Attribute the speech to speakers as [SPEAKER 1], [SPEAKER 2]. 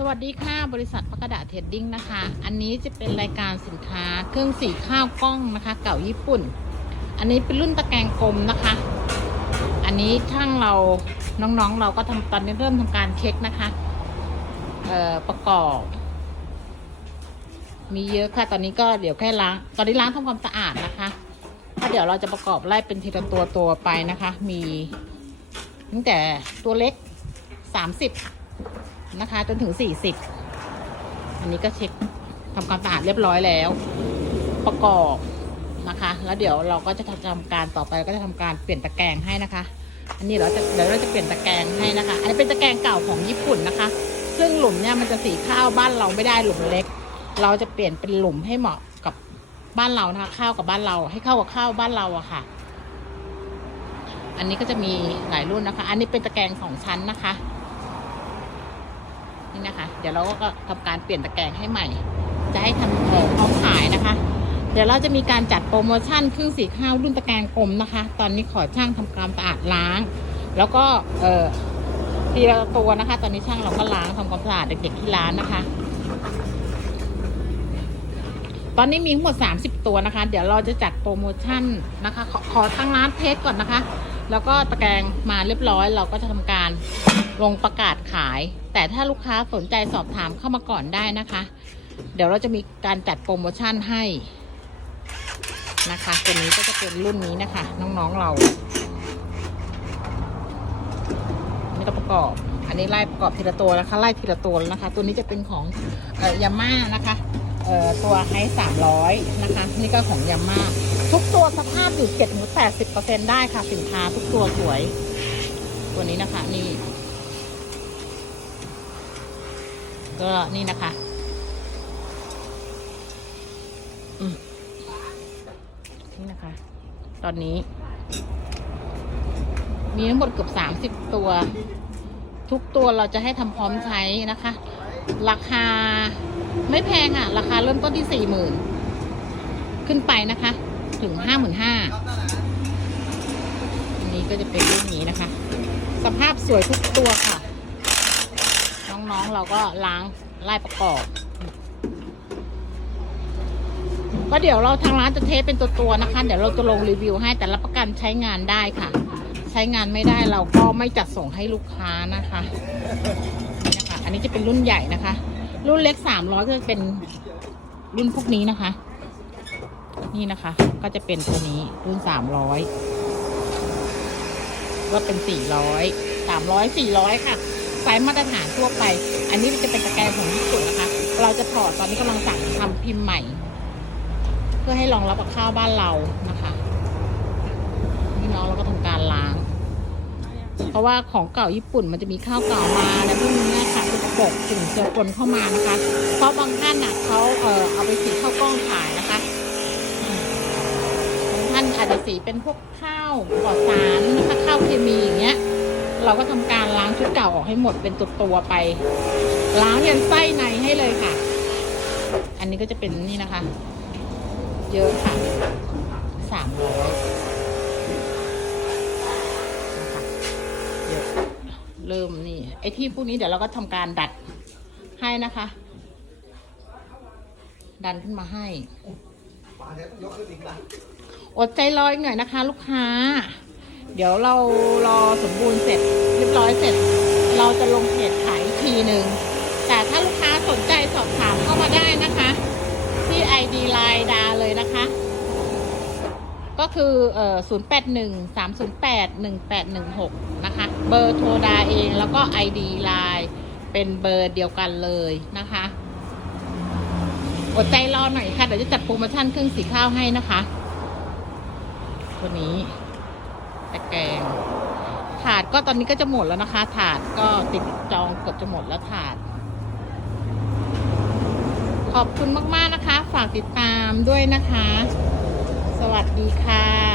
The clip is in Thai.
[SPEAKER 1] สวัสดีค่ะ บริษัทพักระดาษเทรดดิ้งนะคะ อันนี้จะเป็นรายการสินค้าเครื่องสีข้าวกล้องนะคะ เก่าญี่ปุ่น อันนี้เป็นรุ่นตะแกรงกลมนะคะ อันนี้ช่างเราน้องๆเราก็ทำตอนนี้เริ่มทำการเช็คนะคะเอ่อประกอบ มีเยอะค่ะตอนนี้ก็เดี๋ยวแค่ล้าง ตอนนี้ล้างทำความสะอาดนะคะถ้าเดี๋ยวเราจะประกอบไล่เป็นทีละตัวตัวไปนะคะ มีตั้งแต่ตัวเล็กสามสิบ นะคะ จนถึง 40 อันนี้ก็เช็คทำความสะอาดเรียบร้อยแล้ว ประกอบนะคะ แล้วเดี๋ยวเราก็จะทำการต่อไปก็จะทำการเปลี่ยนตะแกรงให้นะคะ อันนี้เราจะเดี๋ยวเราจะเปลี่ยนตะแกรงให้นะคะ อันนี้เป็นตะแกรงเก่าของญี่ปุ่นนะคะ ซึ่งหลุมเนี่ยมันจะสีข้าวบ้านเราไม่ได้หลุมเล็ก เราจะเปลี่ยนเป็นหลุมให้เหมาะกับบ้านเรานะคะข้าวกับบ้านเราให้เข้ากับข้าวบ้านเราอะค่ะ อันนี้ก็จะมีหลายรุ่นนะคะ อันนี้เป็นตะแกรงสองชั้นนะคะ นี่นะคะ เดี๋ยวเราก็ทำการเปลี่ยนตะแกรงให้ใหม่ จะให้ทำเอ่อพร้อมขายนะคะ เดี๋ยวเราจะมีการจัดโปรโมชั่นเครื่องสีข้าวรุ่นตะแกรงกลมนะคะ ตอนนี้ขอช่างทำความสะอาดล้าง แล้วก็เอ่อทีละตัวนะคะ ตอนนี้ช่างเราก็ล้างทำความสะอาดเด็กๆที่ร้านนะคะ ตอนนี้มีทั้งหมด 30 ตัวนะคะ เดี๋ยวเราจะจัดโปรโมชั่นนะคะ ขอขอทางร้านเทสก่อนนะคะ แล้วก็ตะแกรงมาเรียบร้อย เราก็จะทำการลงประกาศขาย แต่ถ้าลูกค้าสนใจสอบถามเข้ามาก่อนได้นะคะ เดี๋ยวเราจะมีการจัดโปรโมชั่นให้นะคะตัวนี้ก็จะเป็นรุ่นนี้นะคะ น้องๆเราไม่ต้องประกอบ อันนี้ไล่ประกอบทีละตัวนะคะไล่ทีละตัวนะคะ ตัวนี้จะเป็นของยาม่านะคะตัวไฮสามร้อยนะคะ นี่ก็ของยาม่า ทุกตัวสภาพอยู่เจ็ดถึงแปดสิบเปอร์เซ็นได้ค่ะ สินค้าทุกตัวสวย ตัวนี้นะคะ นี่ ก็นี่นะคะนี่นะคะ ตอนนี้ มีทั้งหมดเกือบสามสิบตัว ทุกตัวเราจะให้ทำพร้อมใช้นะคะ ราคาไม่แพงอะ่ะ ราคาเริ่มต้นที่สี่หมื่นขึ้นไปนะคะ ถึงห้าหมื่นห้าอันนี้ก็จะเป็นรุ่นนี้นะคะ สภาพสวยทุกตัวค่ะ น้องๆเราก็ล้างไล่ประกอบ ก็เดี๋ยวเราทางร้านจะเทสเป็นตัวตัวๆนะคะ เดี๋ยวเราจะลงรีวิวให้แต่รับประกันใช้งานได้ค่ะ ใช้งานไม่ได้เราก็ไม่จัดส่งให้ลูกค้านะคะนี่นะคะ อันนี้จะเป็นรุ่นใหญ่นะคะ รุ่นเล็กสามร้อยก็จะเป็นรุ่นพวกนี้นะคะ นี่นะคะ ก็จะเป็นตัวนี้รุ่นสามร้อยก็เป็นสี่ร้อยสามร้อยสี่ร้อยค่ะไซส์มาตรฐานทั่วไป อันนี้จะเป็นตะแกรงของญี่ปุ่นนะคะ เราจะถอดตอนนี้กำลังสั่งทำพิมพ์ใหม่ เพื่อให้รองรับกับข้าวบ้านเรานะคะนี่น้องเราก็ทำการล้าง เพราะว่าของเก่าญี่ปุ่นมันจะมีข้าวเก่ามาและพวกนี้นะคะจะปกสิ่งเจือปนเข้ามานะคะ เพราะบางท่านน่ะเขาเออเอาไปสีข้าวกล้องขาย จะสีเป็นพวกข้าวปลอดสารนะคะข้าวเคมีอย่างเงี้ย เราก็ทำการล้างชุดเก่าออกให้หมดเป็นตัวตัวไป ล้างยันไส้ในให้เลยค่ะ อันนี้ก็จะเป็นนี่นะคะ เยอะค่ะสามร้อยนะคะเยอะเริ่มนี่ไอ้ที่พวกนี้เดี๋ยวเราก็ทำการดัดให้นะคะ ดันขึ้นมาให้อ อดใจรออีกหน่อยนะคะ ลูกค้า เดี๋ยวเรารอสมบูรณ์เสร็จ เรียบร้อยเสร็จ เราจะลงเพจขายอีกทีหนึ่งแต่ถ้าลูกค้าสนใจสอบถามเข้ามาได้นะคะ ที่ ID Line ดาเลยนะคะ ก็คือเอ่อ081 308 1816 นะคะ เบอร์โทรดาเองแล้วก็ ID Line เป็นเบอร์เดียวกันเลยนะคะอดใจรอหน่อยค่ะ เดี๋ยวจะจัดโปรโมชั่นเครื่องสีข้าวให้นะคะ ตัวนี้ตะแกรงถาดก็ตอนนี้ก็จะหมดแล้วนะคะ ถาดก็ติดจองเกือบจะหมดแล้วถาด ขอบคุณมาก ๆ นะคะ ฝากติดตามด้วยนะคะ สวัสดีค่ะ